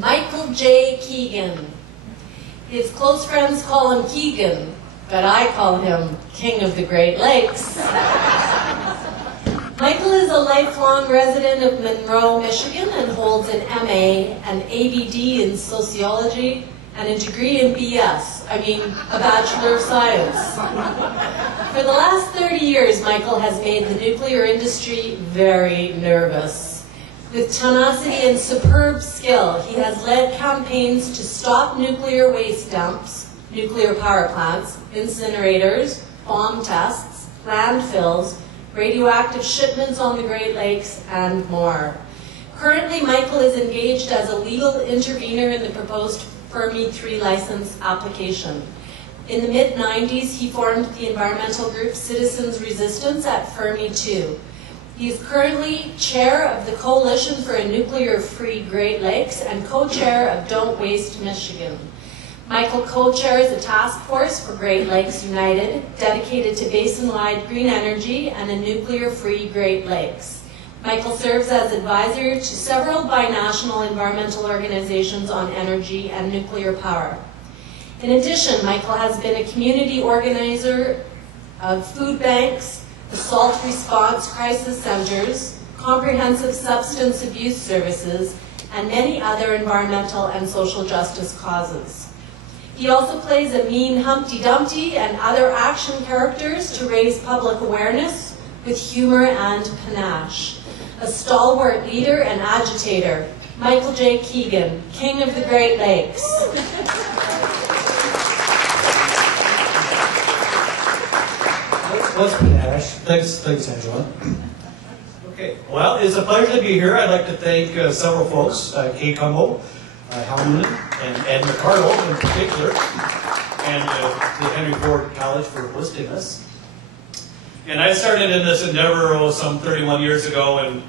Michael J. Keegan. His close friends call him Keegan, but I call him King of the Great Lakes. Michael is a lifelong resident of Monroe, Michigan, and holds an MA, an ABD in sociology, and a degree in BS, a Bachelor of Science. For the last 30 years, Michael has made the nuclear industry very nervous. With tenacity and superb skill, he has led campaigns to stop nuclear waste dumps, nuclear power plants, incinerators, bomb tests, landfills, radioactive shipments on the Great Lakes, and more. Currently, Michael is engaged as a legal intervener in the proposed Fermi 3 license application. In the mid-90s, he formed the environmental group Citizens Resistance at Fermi 2. He is currently chair of the Coalition for a Nuclear-Free Great Lakes and co-chair of Don't Waste Michigan. Michael co-chairs a task force for Great Lakes United, dedicated to basin-wide green energy and a nuclear-free Great Lakes. Michael serves as advisor to several binational environmental organizations on energy and nuclear power. In addition, Michael has been a community organizer of food banks, assault response crisis centers, comprehensive substance abuse services, and many other environmental and social justice causes. He also plays a mean Humpty Dumpty and other action characters to raise public awareness with humor and panache. A stalwart leader and agitator, Michael J. Keegan, King of the Great Lakes. What's panache? Thanks, Angela. Okay, well, it's a pleasure to be here. I'd like to thank several folks, Kay Cumbo, Halmunen, and Ed McCardle in particular, and the Henry Ford College for hosting us. And I started in this endeavor some 31 years ago, and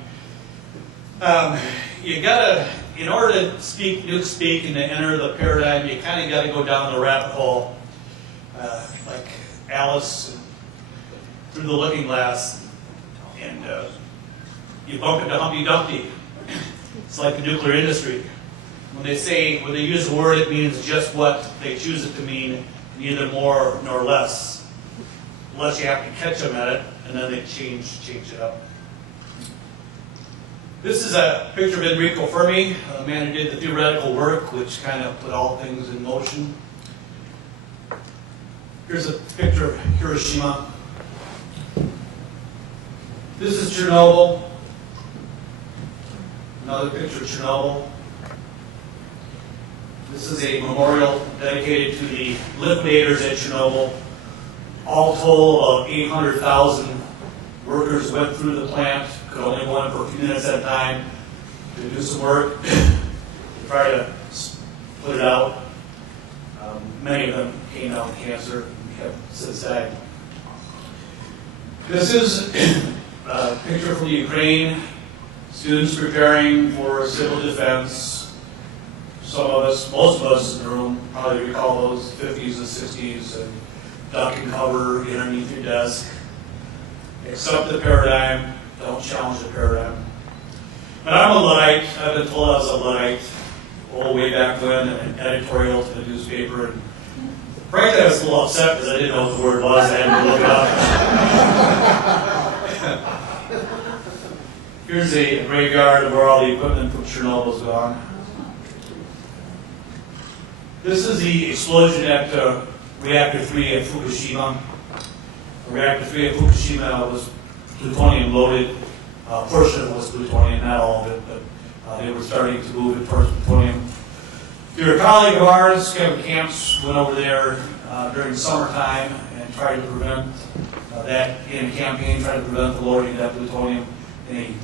you gotta, in order to nuke speak and to enter the paradigm, you kind of got to go down the rabbit hole, like Alice through the looking glass, and you bump into Humpty Dumpty. It's like the nuclear industry. When they use the word, it means just what they choose it to mean, neither more nor less. Unless you have to catch them at it, and then they change it up. This is a picture of Enrico Fermi, a man who did the theoretical work, which kind of put all things in motion. Here's a picture of Hiroshima. This is Chernobyl. Another picture of Chernobyl. This is a memorial dedicated to the liquidators at Chernobyl. All told, about 800,000 workers went through the plant, could only go in for a few minutes at a time to do some work, try to put it out. Many of them came down with cancer and have since died. This is a picture from Ukraine, students preparing for civil defense. Some of us, most of us in the room, probably recall those 50s and 60s, and duck and cover underneath your desk. Accept the paradigm, don't challenge the paradigm. But I'm a Luddite. I've been told I was a Luddite all the way back when, an editorial to the newspaper. And frankly, I was a little upset because I didn't know what the word was. I had to look it up. Here's a graveyard of where all the equipment from Chernobyl is gone. This is the explosion at Reactor 3 at Fukushima. Reactor 3 at Fukushima was plutonium loaded. A portion of it was plutonium, not all of it, but they were starting to move it towards plutonium. Your colleague of ours, Kevin Camps, went over there during the summertime and tried to prevent that in a campaign, tried to prevent the loading of that plutonium in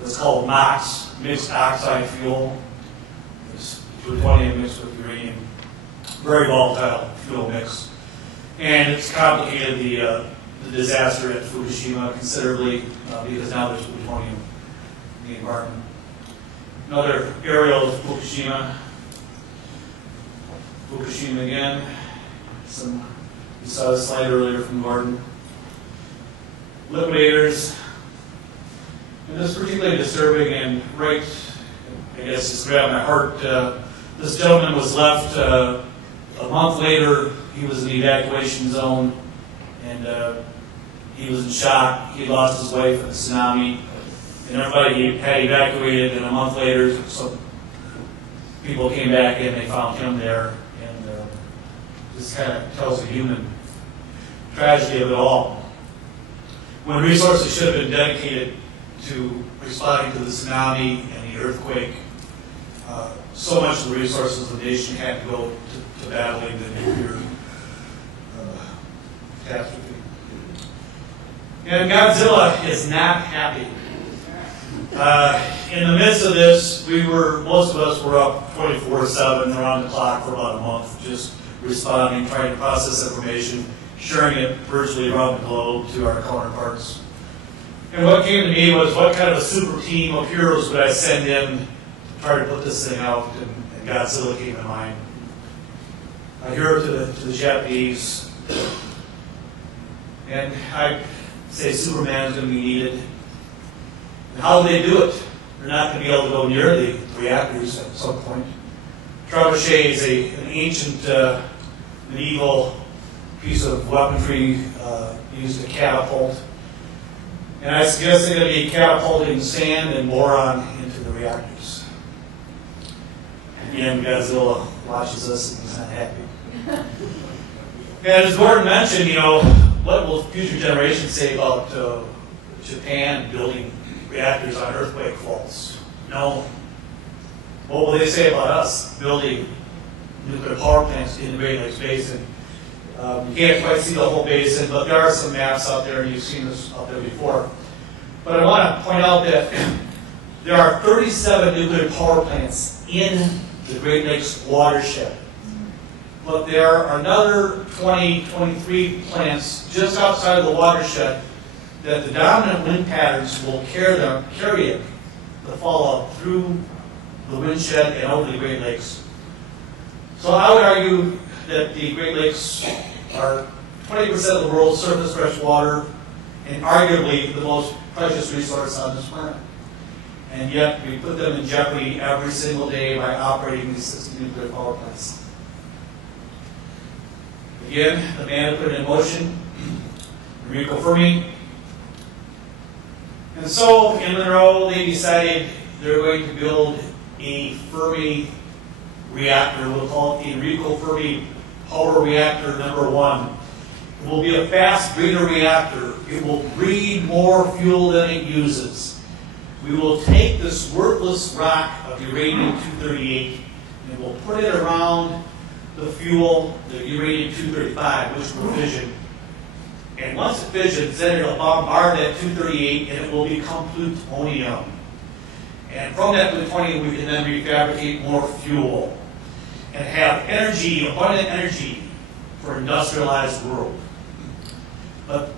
what's called MOX, mixed oxide fuel. It's plutonium mixed with uranium. Very volatile fuel mix. And it's complicated the disaster at Fukushima considerably because now there's plutonium in the environment. Another aerial of Fukushima. Fukushima again. You saw the slide earlier from Gordon. Liquidators. And this is particularly disturbing and right I guess just grabbed my heart. This gentleman was left a month later. He was in the evacuation zone, and he was in shock. He lost his wife in the tsunami, and everybody had evacuated. And a month later, some people came back and they found him there. And this kind of tells the human tragedy of it all. When resources should have been dedicated to responding to the tsunami and the earthquake, so much of the resources of the nation had to go to battling the nuclear catastrophe. And Godzilla is not happy. In the midst of this, most of us were up 24/7 around the clock for about a month, just responding, trying to process information, sharing it virtually around the globe to our counterparts. And what came to me was, what kind of a super team of heroes would I send in to try to put this thing out? And Godzilla came to mind. A hero to the Japanese. And I say Superman is going to be needed. And how do they do it? They're not going to be able to go near the reactors at some point. Trebuchet is an ancient medieval piece of weaponry used to catapult. And I suggest they're going to be catapulting sand and boron into the reactors. Again, Godzilla watches us and he's not happy. And as Gordon mentioned, what will future generations say about Japan building reactors on earthquake faults? No. What will they say about us building nuclear power plants in the Great Lakes Basin? You can't quite see the whole basin, but there are some maps out there, and you've seen this out there before. But I want to point out that there are 37 nuclear power plants in the Great Lakes watershed. But there are another 23 plants just outside of the watershed that the dominant wind patterns will carry the fallout through the windshed and over the Great Lakes. So I would argue that the Great Lakes are 20% of the world's surface fresh water and arguably the most precious resource on this planet. And yet we put them in jeopardy every single day by operating these 60 nuclear power plants. Again, the man who put it in motion, Enrico Fermi. And so in Monroe, they decided they're going to build a Fermi reactor. We'll call it the Enrico Fermi Power Reactor #1. It will be a fast breeder reactor. It will breed more fuel than it uses. We will take this worthless rock of uranium-238 and we'll put it around the fuel, the uranium-235, which will fission. And once it fissions, then it'll bombard that 238 and it will become plutonium. And from that plutonium, we can then refabricate more fuel and have energy, abundant energy for an industrialized world. But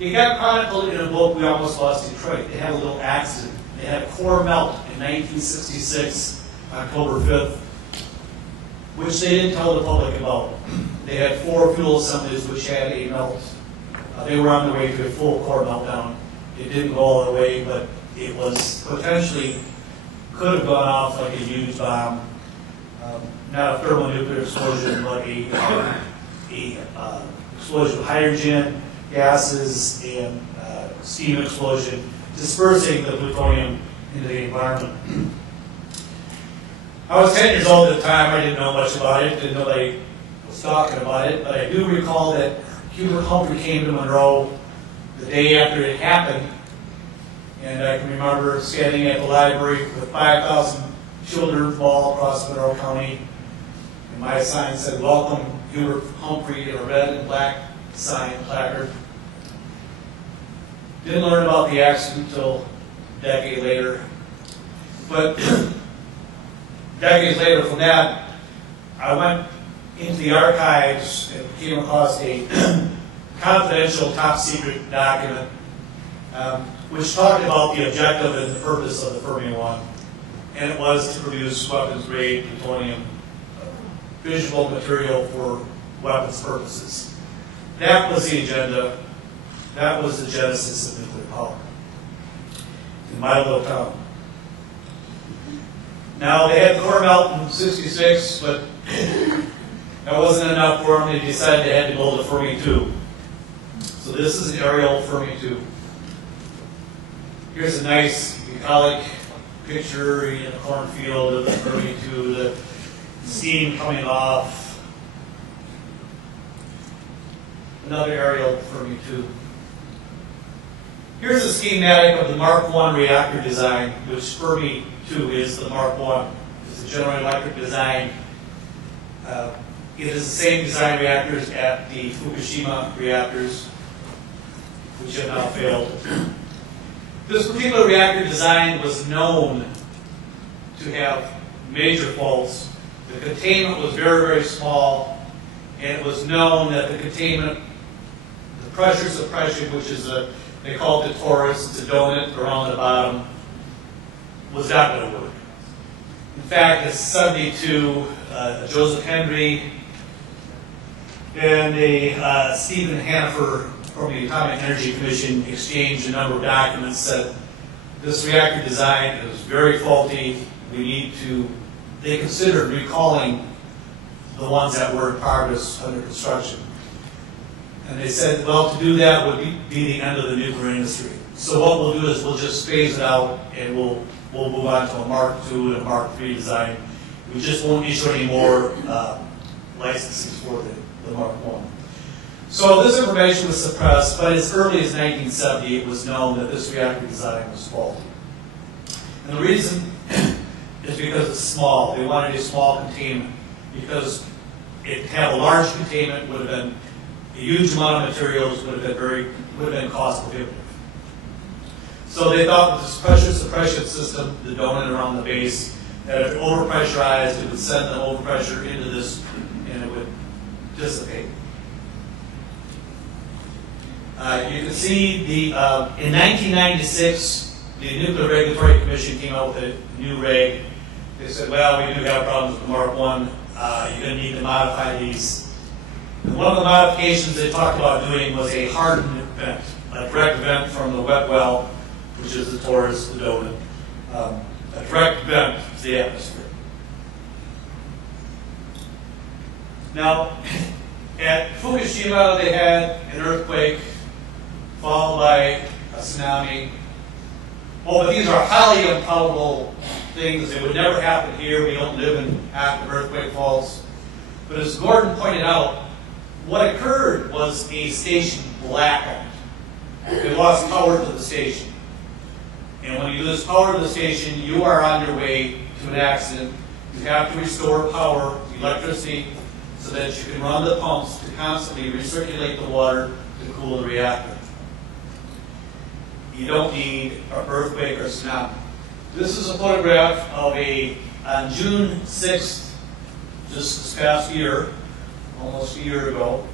it got chronicled in a book, We Almost Lost Detroit. They had a little accident. They had a core melt in 1966, October 5th, which they didn't tell the public about. They had 4 fuel assemblies which had a melt. They were on their way to a full core meltdown. It didn't go all the way, but it was potentially, could have gone off like a huge bomb. Not a thermonuclear explosion, but a explosion of hydrogen, gases, and steam explosion, dispersing the plutonium into the environment. I was 10 years old at the time. I didn't know much about it. Didn't know nobody was talking about it. But I do recall that Hubert Humphrey came to Monroe the day after it happened. And I can remember standing at the library with 5,000 children all across Monroe County. And my sign said, "Welcome, Hubert Humphrey," in a red and black sign placard. Didn't learn about the accident until a decade later. But decades later from that, I went into the archives and came across a confidential, top-secret document which talked about the objective and the purpose of the Fermi 1. And it was to produce weapons-grade plutonium, fissionable material for weapons purposes. That was the agenda. That was the genesis of nuclear power in my little town. Now, they had the core melt in '66, but that wasn't enough for them. They decided they had to build a Fermi 2. So this is an aerial Fermi 2. Here's a nice bucolic picture in a cornfield of the Fermi 2, the steam coming off. Another aerial Fermi 2. Here's a schematic of the Mark I reactor design, which Fermi 2 is the Mark I. It's a General Electric design. It is the same design reactors at the Fukushima reactors, which have now failed. This particular reactor design was known to have major faults. The containment was very, very small, and it was known that the containment, the pressure suppression, which is they call it the torus, it's a donut around the bottom, was not going to work. In fact, in '72, Joseph Henry and Stephen Hanifer from the Atomic Energy Commission exchanged a number of documents that this reactor design is very faulty. We need to, they considered recalling the ones that were in progress under construction. And they said, well, to do that would be the end of the nuclear industry. So what we'll do is we'll just phase it out and we'll move on to a Mark II and a Mark III design. We just won't issue any more licenses for the Mark I. So this information was suppressed, but as early as 1970, it was known that this reactor design was faulty. And the reason is because it's small. They wanted a small containment because it had a large containment would have been a huge amount of materials, would have been cost prohibitive. So they thought with this pressure suppression system, the donut around the base, that if it overpressurized, it would send the overpressure into this and it would dissipate. You can see in 1996, the Nuclear Regulatory Commission came out with a new reg. They said, well, we do have problems with the Mark I. You're going to need to modify these. And one of the modifications they talked about doing was a hardened vent, a direct vent from the wet well, which is the torus, the donut. A direct vent to the atmosphere. Now, at Fukushima, they had an earthquake followed by a tsunami. Well, but these are highly improbable things. They would never happen here. We don't live in active earthquake faults. But as Gordon pointed out, what occurred was a station blackout. They lost power to the station. And when you lose power to the station, you are on your way to an accident. You have to restore power, electricity, so that you can run the pumps to constantly recirculate the water to cool the reactor. You don't need an earthquake or tsunami. This is a photograph of on June 6th, just this past year, almost a year ago,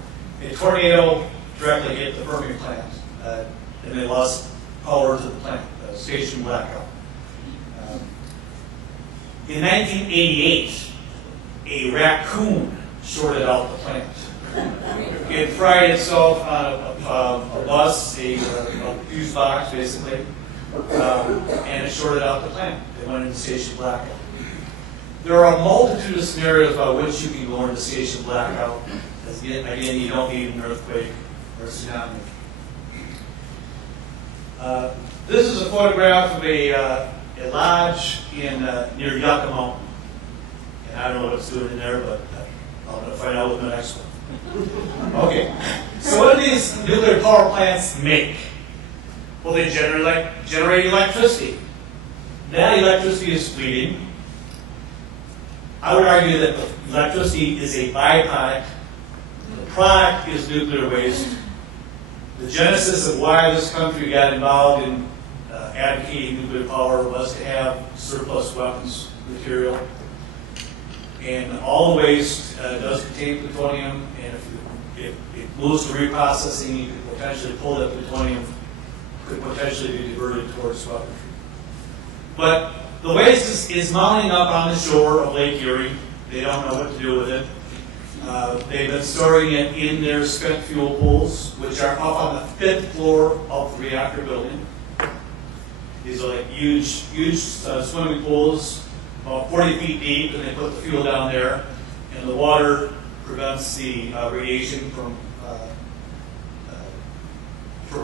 a tornado directly hit the Fermi plant, and they lost power to the plant, station blackout. In 1988, a raccoon shorted out the plant. It fried itself on a bus, a fuse box, basically, and it shorted out the plant. It went into station blackout. There are a multitude of scenarios by which you can go into station blackout. Again, you don't need an earthquake or a tsunami. This is a photograph of a lodge near Yucca Mountain. And I don't know what it's doing in there, but I'm going to find out with the next one. Okay, so what do these nuclear power plants make? Well, they generate electricity. That electricity is fleeting. I would argue that the electricity is a byproduct. The product is nuclear waste. The genesis of why this country got involved in advocating nuclear power was to have surplus weapons material. And all the waste does contain plutonium, and if it moves to reprocessing, you could potentially pull that plutonium, could potentially be diverted towards weaponry. But the waste is mounting up on the shore of Lake Erie. They don't know what to do with it. They've been storing it in their spent fuel pools, which are up on the 5th floor of the reactor building. These are like huge swimming pools. about 40 feet deep, and they put the fuel down there, and the water prevents the radiation from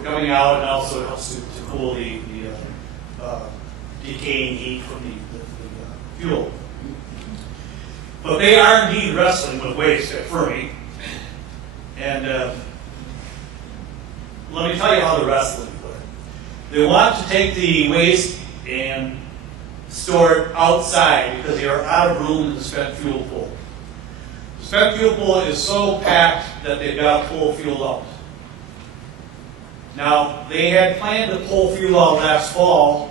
coming out, and also helps to cool the decaying heat from the fuel. But they are indeed wrestling with waste at Fermi, and let me tell you how they're wrestling with it. They want to take the waste and store it outside because they are out of room in the spent fuel pool. The spent fuel pool is so packed that they've got to pull fuel out. Now, they had planned to pull fuel out last fall,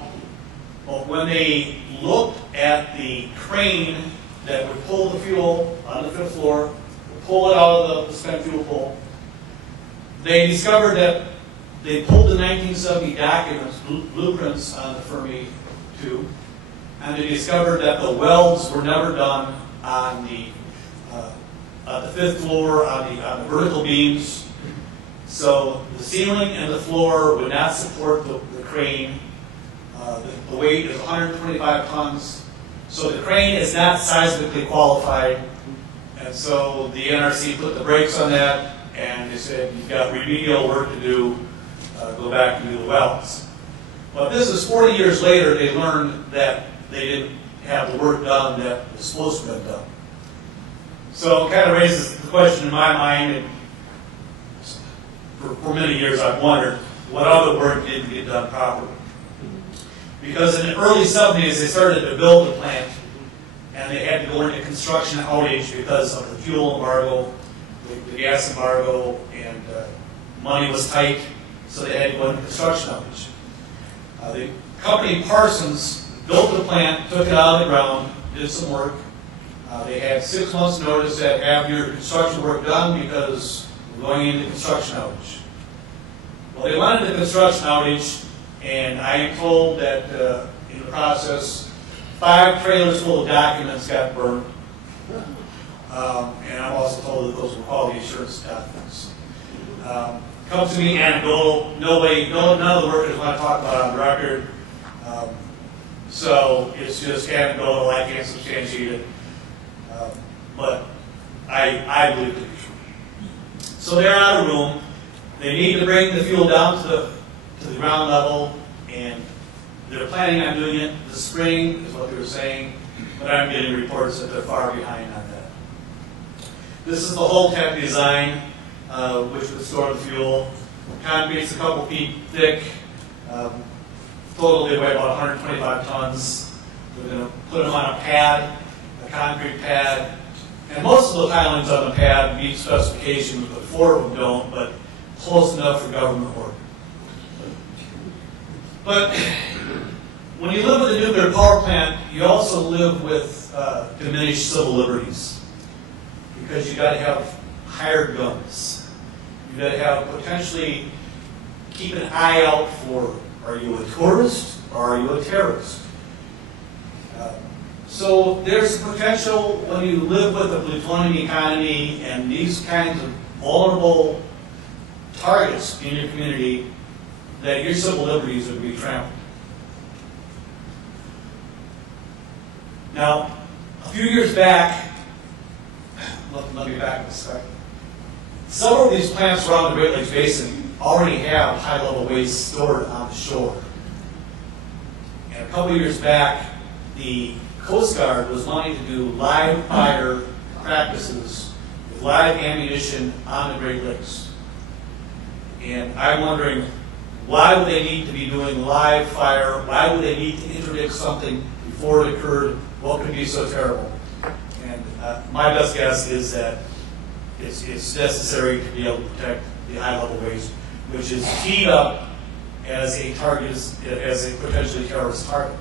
but when they looked at the crane that would pull the fuel on the 5th floor, would pull it out of the spent fuel pool, they discovered that they pulled the 1970 documents, blueprints on the Fermi 2, and they discovered that the welds were never done on the 5th floor, on the vertical beams. So the ceiling and the floor would not support the crane. The weight is 125 tons. So the crane is not seismically qualified. And so the NRC put the brakes on that, and they said, you've got remedial work to do, go back and do the welds. But this is 40 years later, they learned that they didn't have the work done that was supposed to have been done. So it kind of raises the question in my mind, and for many years I've wondered what other work didn't get done properly. Because in the early 70s they started to build the plant, and they had to go into construction outage because of the fuel embargo, the gas embargo, and money was tight, so they had to go into construction outage. The company Parsons built the plant, took it out of the ground, did some work. They had 6 months notice that have your construction work done because we're going into construction outage. Well, they went into construction outage, and I am told that in the process, 5 trailers full of documents got burned. And I'm also told that those were quality assurance documents. Comes to me anecdotal. None of the workers want to talk about it on the record. So it's just anecdotal. I can't substantiate it. But I believe it to be true. So they're out of room. They need to bring the fuel down to the ground level, and they're planning on doing it this spring, is what they were saying. But I'm getting reports that they're far behind on that. This is the whole tank design, which would store the fuel. Concrete's a couple feet thick. Total they weigh about 125 tons. We're going to put them on a pad, a concrete pad. And most of the pilings on the pad meet specifications, but 4 of them don't, but close enough for government work. But when you live with a nuclear power plant, you also live with diminished civil liberties, because you've got to have hired guns. You've got to have potentially keep an eye out for, are you a tourist or are you a terrorist? So there's potential when you live with a plutonium economy and these kinds of vulnerable targets in your community that your civil liberties would be trampled. Now, a few years back, let me back a second. Several of these plants around the Great Lakes Basin already have high-level waste stored on the shore. And a couple years back, the Coast Guard was wanting to do live fire practices with live ammunition on the Great Lakes. And I'm wondering, why would they need to be doing live fire? Why would they need to interdict something before it occurred? What could be so terrible? And my best guess is that it's necessary to be able to protect the high-level waste, which is teed up as a target, as a potentially terrorist target.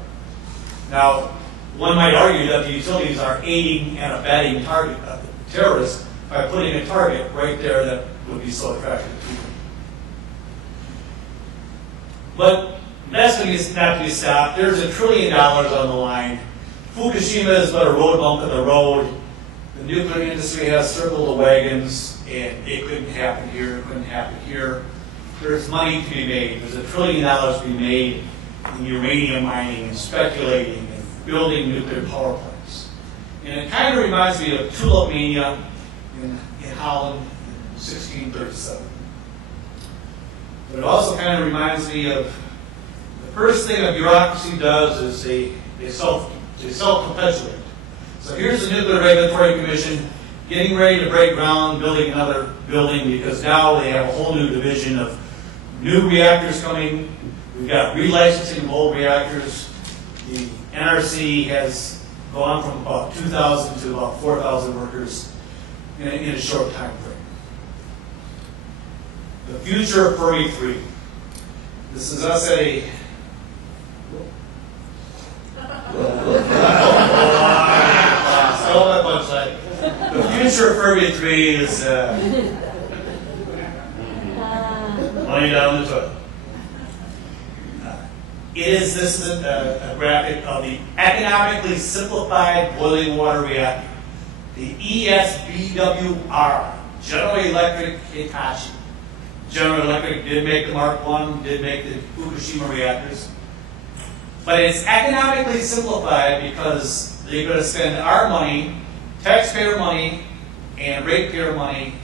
Now, one might argue that the utilities are aiding and abetting terrorists by putting a target right there that would be so attractive to them. But that's going to have to be stopped. There's $1 trillion on the line. Fukushima is but a road bump in the road. The nuclear industry has circled the wagons, and it couldn't happen here, it couldn't happen here. There's money to be made. There's $1 trillion to be made in uranium mining and speculating and building nuclear power plants. And it kind of reminds me of Tulip Mania in Holland in 1637. But it also kind of reminds me of the first thing a bureaucracy does is they self-perpetuate. So here's the Nuclear Regulatory Commission getting ready to break ground, building another building, because now they have a whole new division of new reactors coming. We've got relicensing of old reactors. The NRC has gone from about 2,000 to about 4,000 workers in a short time frame. The future of Fermi 3. This is us at a... The future of Fermi 3 is money down the toilet. This is a graphic of the economically simplified boiling water reactor, the ESBWR, General Electric Hitachi. General Electric did make the Mark I, did make the Fukushima reactors. But it's economically simplified because they're going to spend our money, taxpayer money, and ratepayer money,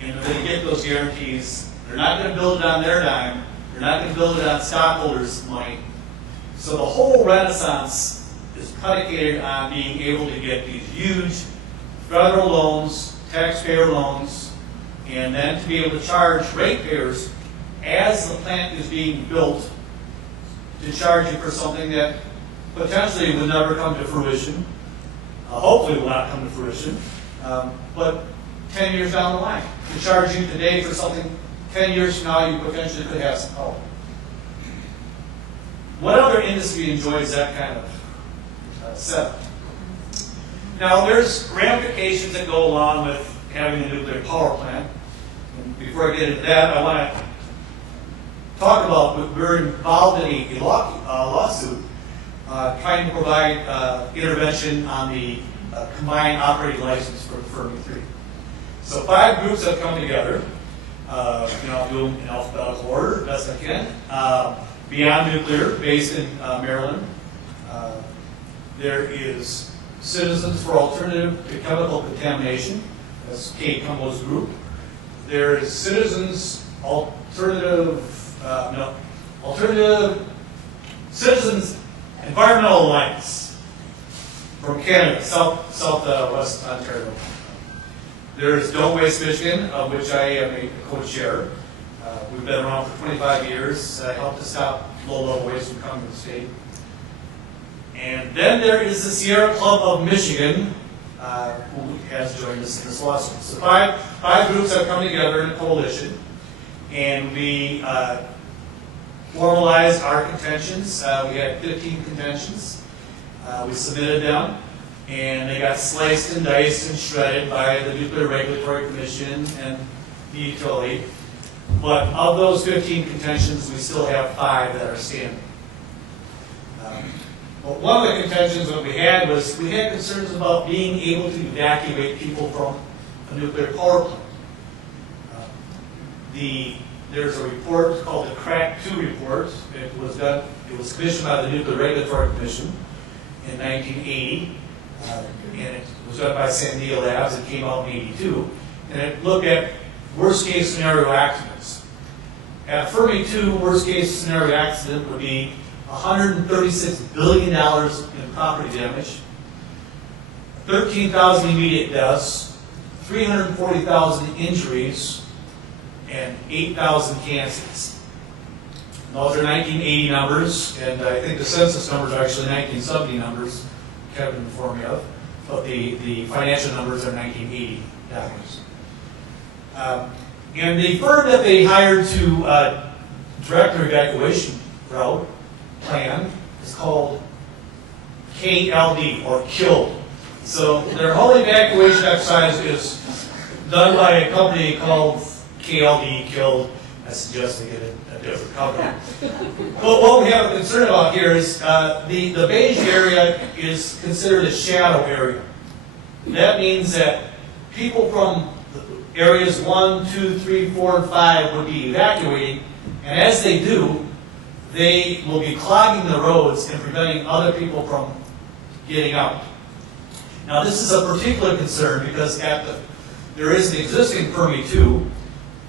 and they're going to get those guarantees. They're not going to build it on their dime. They're not going to build it on stockholders' money. So the whole renaissance is predicated on being able to get these huge federal loans, taxpayer loans, and then to be able to charge ratepayers as the plant is being built to charge you for something that potentially would never come to fruition, hopefully will not come to fruition, but 10 years down the line. To charge you today for something 10 years from now you potentially could have some power. What other industry enjoys that kind of setup? Now there's ramifications that go along with having a nuclear power plant. And before I get into that, I want to talk about, we're involved in a lawsuit trying to provide intervention on the combined operating license for the Fermi 3. So 5 groups have come together. I'll do them in alphabetical order, best I can. Beyond Nuclear, based in Maryland. There is Citizens for Alternative to Chemical Contamination. That's Kate Cumbo's group. There is Citizens Environmental Alliance from Canada, Southwest Ontario. There's Don't Waste Michigan, of which I am a co-chair. We've been around for 25 years. I helped to stop low-level waste from coming to the state. And then there is the Sierra Club of Michigan, who has joined us in this lawsuit. So five groups have come together in a coalition, and we formalized our contentions. We had 15 contentions. We submitted them, and they got sliced and diced and shredded by the Nuclear Regulatory Commission and the utility. But of those 15 contentions, we still have 5 that are standing. But one of the contentions that we had was we had concerns about being able to evacuate people from a nuclear power plant. There's a report called the Crack 2 report. It was commissioned by the Nuclear Regulatory Commission in 1980, and it was done by Sandia Labs. It came out in 82, and it looked at worst case scenario accidents. At Fermi 2, worst case scenario accident would be $136 billion in property damage, 13,000 immediate deaths, 340,000 injuries, and 8,000 cancers. And those are 1980 numbers, and I think the census numbers are actually 1970 numbers, Kevin informed me of, but the financial numbers are 1980 numbers. And the firm that they hired to direct their evacuation route plan is called KLD, or KILD. So their whole evacuation exercise is done by a company called KLD, KILD. I suggest they get a different company. But what we have a concern about here is the beige area is considered a shadow area. That means that people from areas 1, 2, 3, 4, and 5 would be evacuating, and as they do, they will be clogging the roads and preventing other people from getting out. Now this is a particular concern because there is an existing Fermi 2,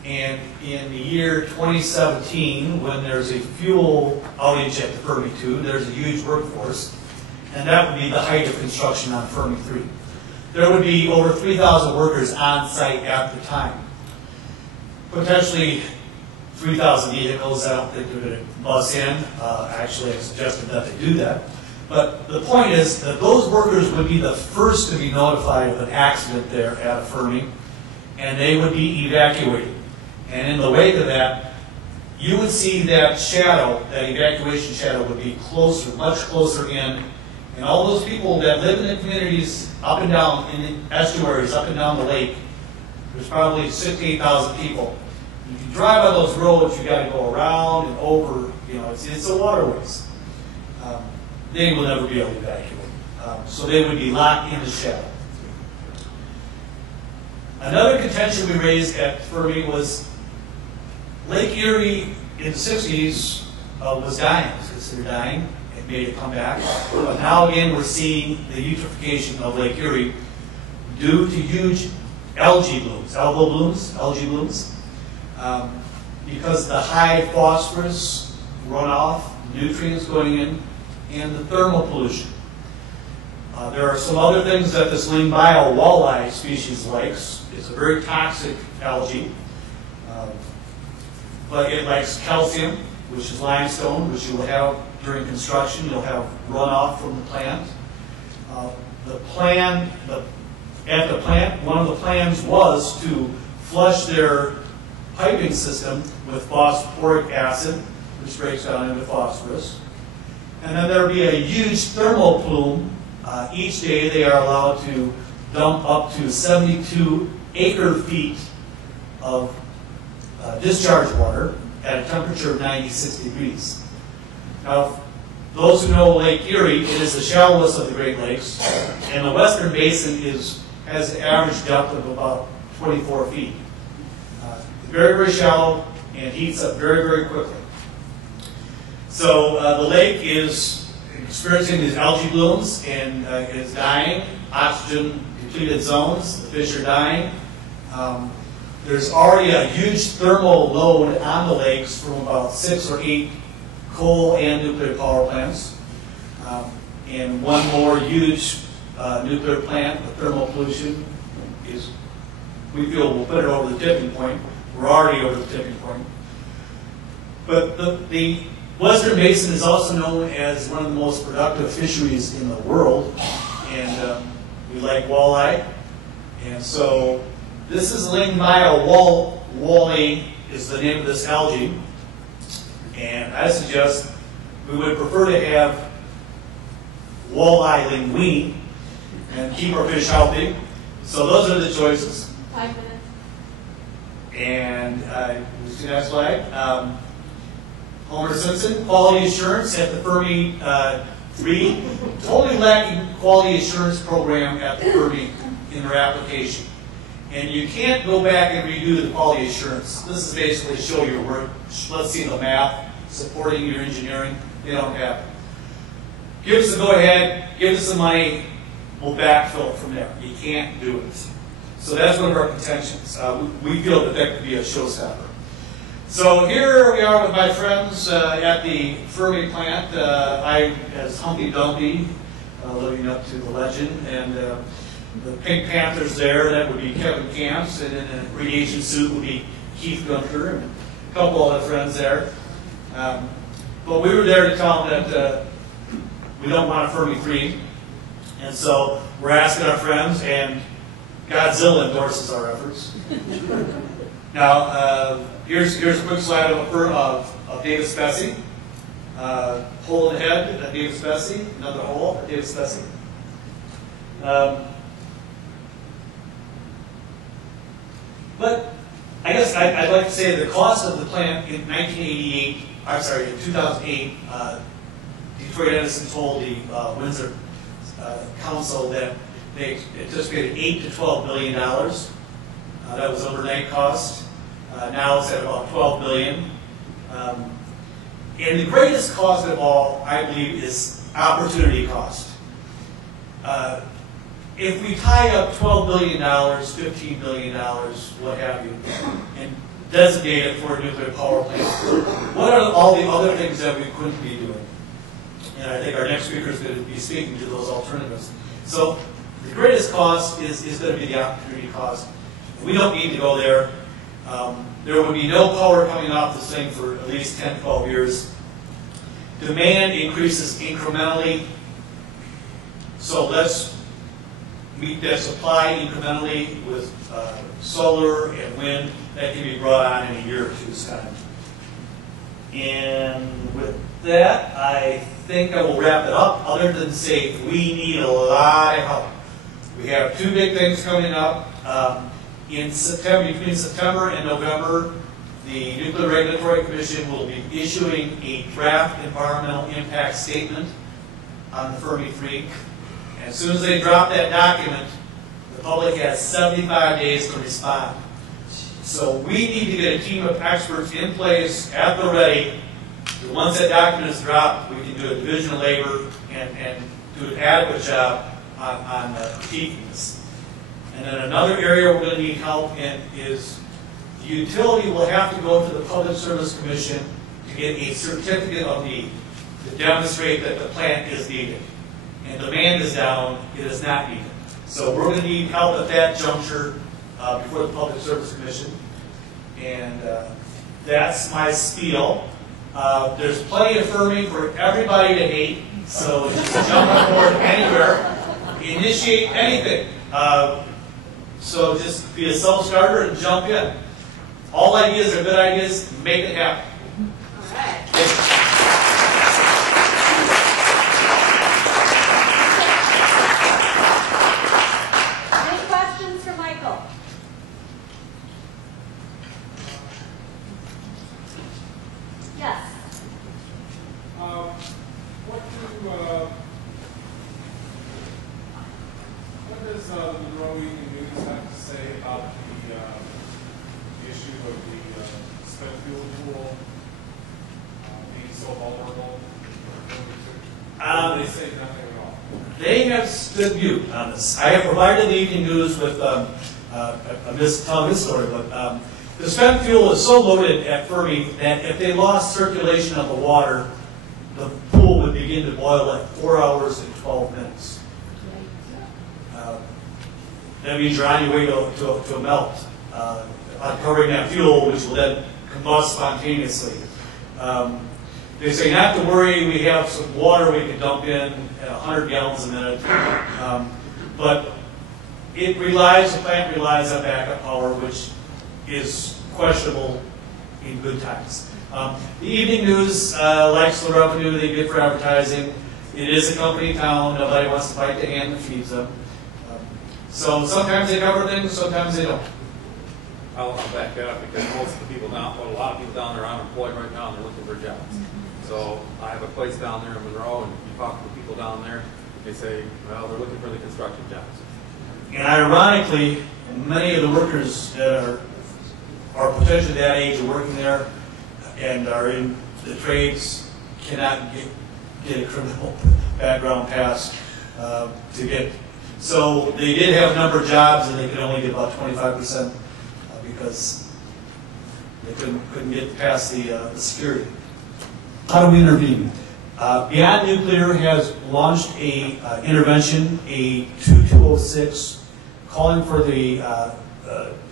and in the year 2017, when there's a fuel outage at the Fermi 2, there's a huge workforce, and that would be the height of construction on Fermi 3. There would be over 3,000 workers on site at the time. Potentially 3,000 vehicles. I don't think they're going to bus in. Actually, I suggested that they do that. But the point is that those workers would be the first to be notified of an accident there at a Fermi, and they would be evacuated. And in the wake of that, you would see that shadow, that evacuation shadow, would be closer, much closer in. And all those people that live in the communities up and down, in the estuaries, up and down the lake, there's probably 68,000 people. If you drive on those roads, you got to go around and over, it's the waterways. They will never be able to evacuate. So they would be locked in the shadow. Another contention we raised at Fermi was Lake Erie in the 60s was dying. It was considered dying. It made it come back. But now again, we're seeing the eutrophication of Lake Erie due to huge algae blooms, algae blooms, because of the high phosphorus runoff, nutrients going in, and the thermal pollution. There are some other things that this Lingbio walleye species likes. It's a very toxic algae, but it likes calcium, which is limestone, which you will have during construction. You'll have runoff from the plant. At the plant, one of the plans was to flush their piping system with phosphoric acid, which breaks down into phosphorus. And then there would be a huge thermal plume. Each day they are allowed to dump up to 72 acre-feet of discharge water at a temperature of 96 degrees. Now, those who know Lake Erie, it is the shallowest of the Great Lakes, and the western basin has an average depth of about 24 feet. Very, very shallow and heats up very, very quickly. So the lake is experiencing these algae blooms and is dying. Oxygen depleted zones, the fish are dying. There's already a huge thermal load on the lakes from about 6 or 8 coal and nuclear power plants. And one more huge nuclear plant, the thermal pollution, we feel we'll put it over the tipping point. We're already over the tipping point. But the Western Basin is also known as one of the most productive fisheries in the world, and we like walleye. And so this is Lingbio walleye is the name of this algae, and I suggest we would prefer to have walleye linguine and keep our fish healthy. So those are the choices. 5 minutes. And see that slide? Homer Simpson, quality assurance at the Fermi 3. Totally lacking quality assurance program at the Fermi in their application. And you can't go back and redo the quality assurance. This is basically show your work. Let's see the math supporting your engineering. They don't have it. Give us a go ahead, give us some money, we'll backfill from there. You can't do it. So that's one of our contentions. We feel that that could be a showstopper. So here we are with my friends at the Fermi plant. I, as Humpty Dumpty, living up to the legend, and the Pink Panthers there, that would be Kevin Camps, and in a radiation suit would be Keith Gunther, and a couple other friends there. But we were there to tell them that we don't want a Fermi 3, and so we're asking our friends, and Godzilla endorses our efforts. Now, here's a quick slide of David Spessy. Hole in the head at David Spessy, another hole at David Spessy. But I guess I'd like to say the cost of the plant in 2008, Detroit Edison told the Windsor Council that they anticipated $8 to $12 billion. That was overnight cost. Now it's at about $12 billion. And the greatest cost of all, I believe, is opportunity cost. if we tie up $12 billion, $15 billion, what have you, and designate it for a nuclear power plant, what are all the other things that we couldn't be doing? And I think our next speaker is going to be speaking to those alternatives. So the greatest cost is going to be the opportunity cost. We don't need to go there. There would be no power coming off this thing for at least 10, 12 years. Demand increases incrementally. So let's meet that supply incrementally with solar and wind. That can be brought on in a year or two's time. And with that, I think I will wrap it up, other than say we need a lot of help. We have two big things coming up. In September, between September and November, the Nuclear Regulatory Commission will be issuing a draft environmental impact statement on the Fermi Freak. As soon as they drop that document, the public has 75 days to respond. So we need to get a team of experts in place at the ready. Once that document is dropped, we can do a division of labor and do an adequate job on critiquing this. And then another area we're going to need help in is the utility will have to go to the Public Service Commission to get a certificate of need to demonstrate that the plant is needed. And demand is down, it is not needed. So we're going to need help at that juncture before the Public Service Commission. And that's my spiel. There's plenty of Fermi for everybody to hate, so just jump on board anywhere, initiate anything. So just be a self-starter and jump in. All ideas are good ideas, make it happen. All right. Any questions for Michael? Yes. What does the Monroe Evening News have to say about the issue of the spent fuel pool being so vulnerable? They say nothing at all. They have stood mute on this. I have provided the Evening News with I missed telling this story, but the spent fuel is so loaded at Fermi that if they lost circulation of the water, the pool would begin to boil at 4 hours and 12 minutes. That means you're on your way to a melt, uncovering that fuel, which will then combust spontaneously. They say not to worry, we have some water we can dump in at 100 gallons a minute. But the plant relies on backup power, which is questionable in good times. The Evening News likes the revenue they get for advertising. It is a company town. Nobody wants to bite the hand that feeds them. So sometimes they cover things, sometimes they don't. I'll back that up because most of the people down, well, a lot of people down there are unemployed right now and they're looking for jobs. So I have a place down there in Monroe, and you talk to the people down there, they say, well, they're looking for the construction jobs. And ironically, many of the workers that are potentially that age of working there and are in the trades cannot get a criminal background pass to get. So they did have a number of jobs, and they could only get about 25% because they couldn't get past the security. How do we intervene? Beyond Nuclear has launched a intervention, a 2206, calling for the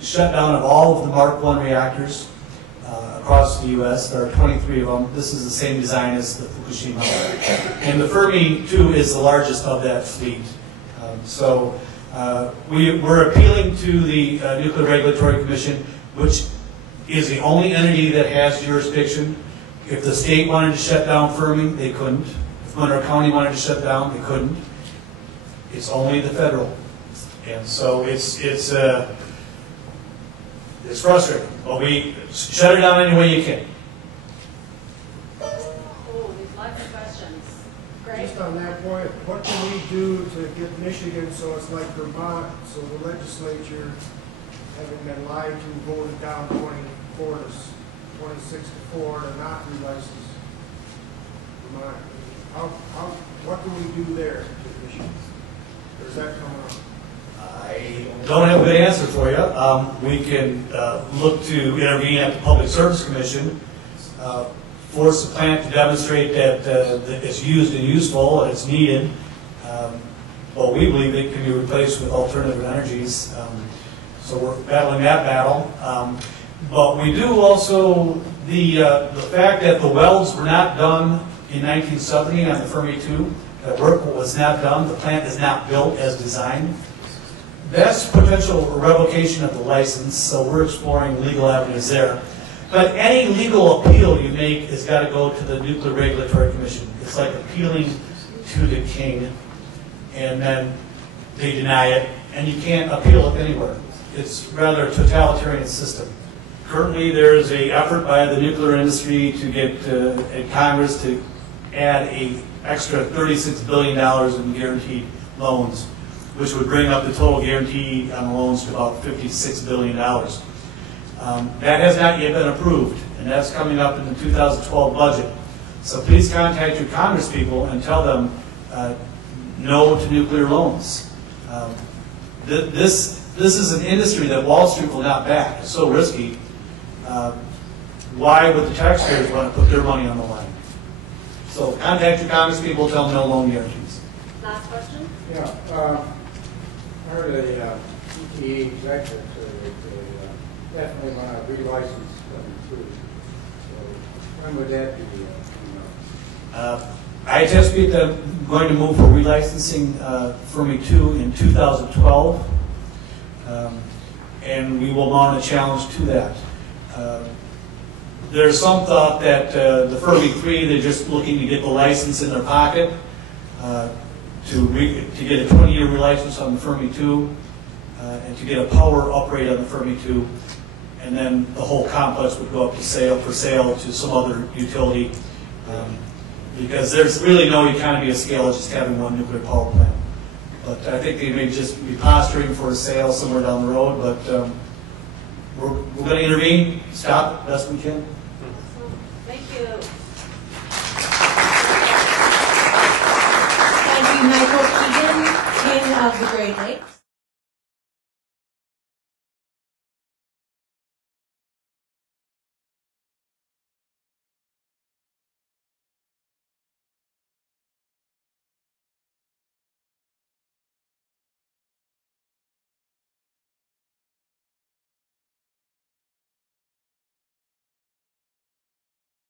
shutdown of all of the Mark I reactors across the U.S. There are 23 of them. This is the same design as the Fukushima. And the Fermi 2 is the largest of that fleet. So we're appealing to the Nuclear Regulatory Commission, which is the only entity that has jurisdiction. If the state wanted to shut down Fermi, they couldn't. If Monroe County wanted to shut down, they couldn't. It's only the federal. And so it's frustrating. But we shut it down any way you can. Oh, there's lots of questions. Great. Just on that point, what can we do to get Michigan so it's like Vermont, so the legislature, having been lied to, voted down 26 to 4 to not relicense Vermont? What can we do there to Michigan? Or is that coming up? I don't have a good answer for you. We can look to intervene at the Public Service Commission, force the plant to demonstrate that it's used and useful, and it's needed. But we believe it can be replaced with alternative energies. So we're battling that battle. But we do also, the fact that the welds were not done in 1970 on the Fermi 2, that work was not done, the plant is not built as designed. That's potential revocation of the license, so we're exploring legal avenues there. But any legal appeal you make has got to go to the Nuclear Regulatory Commission. It's like appealing to the king, and then they deny it, and you can't appeal it anywhere. It's rather a totalitarian system. Currently, there is an effort by the nuclear industry to get Congress to add an extra $36 billion in guaranteed loans, which would bring up the total guarantee on the loans to about $56 billion. That has not yet been approved, and that's coming up in the 2012 budget. So please contact your Congress people and tell them no to nuclear loans. This is an industry that Wall Street will not back. It's so risky. Why would the taxpayers want to put their money on the line? So contact your Congress people, tell them no loan guarantees. Last question? Yeah, I heard a EPA executive say that they definitely want to relicense coming through. So when would that be? I anticipate them going to move for relicensing Fermi 2 in 2012, and we will mount a challenge to that. There's some thought that the Fermi 3, they're just looking to get the license in their pocket to get a 20-year relicense on the Fermi 2 and to get a power upgrade on the Fermi 2, and then the whole complex would go up for sale to some other utility. Because there's really no economy of scale of just having one nuclear power plant. But I think they may just be posturing for a sale somewhere down the road, but we're going to intervene, stop it best we can. Thank you. Thank you, Michael Keegan, King of the Great Lakes.